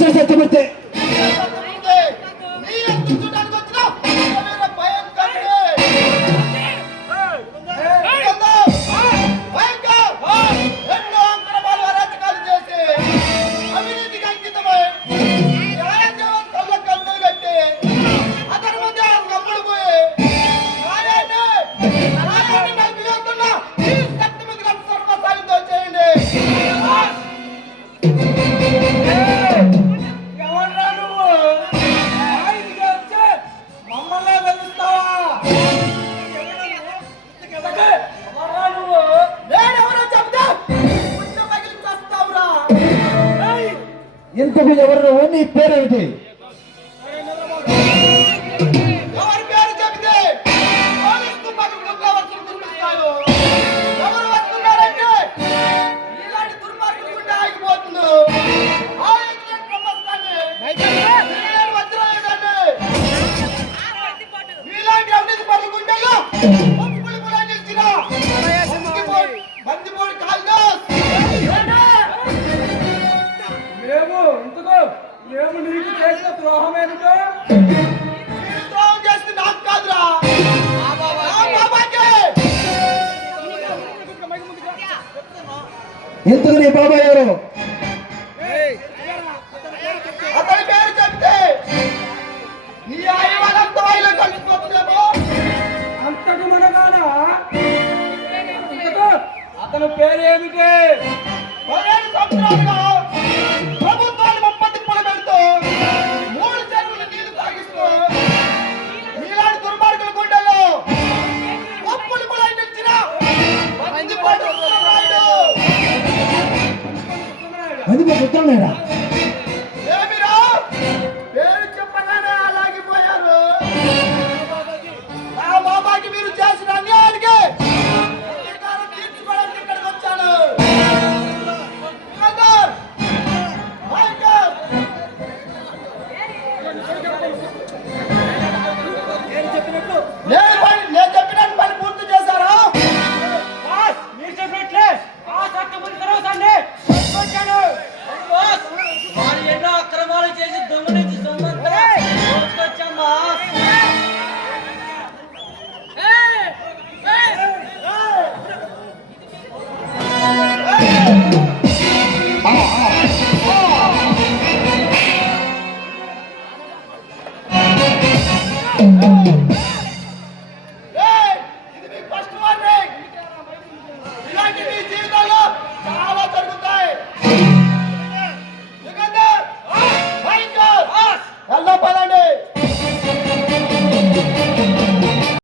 Master Satyamurthy ఇంతకు ఎవరు నీ పేరేమిటి? మేము నీకు చేసిన ద్రోహం ఏమిటో? ద్రోహం చేస్తే నాకు కాదురా, ఇంతకు నీ బాబాయ్ ఎవరు? అతని పేరు చెప్తే నీ ఆయనంతా వాయిలో కలిసిపోతుందేమో. అంతకు మనగానా? అతని పేరు ఏమిటి? 15 సంవత్సరాలుగా ప్రభుత్వాన్ని ముప్పతిప్పలు పెడుతూ 3 చెరువులు నీళ్లు తాగిస్తూ నీలాంటి దుర్మార్గుల గుండెల్లో ఒప్పులు కూడా నిలిచిన బందిపోటు ఉత్తరరాయుడు. ఉత్తరమేడా? ఏమిరా పేరు చెప్పగానే అలాగిపోయారు. నా బాబాకి మీరు చేసిన అన్యాయానికి ప్రతీకారం తీర్చుకోవడానికి ఇక్కడికి వచ్చాను. నేను చెప్పినట్టు పని పూర్తి చేశారా? మీరు చెప్పినట్లే ఆ చట్టం తెరవసండి. వారు ఎన్నో అక్రమాలు చేసి దొంగ నుంచి దొంగంతా వచ్చామ్మా. ఇది మీకు ఫస్ట్ వార్నింగ్. ఇలాంటి మీ జీవితంలో చాలా జరుగుతాయి. ఎందుకంటే ఎలా పదండి.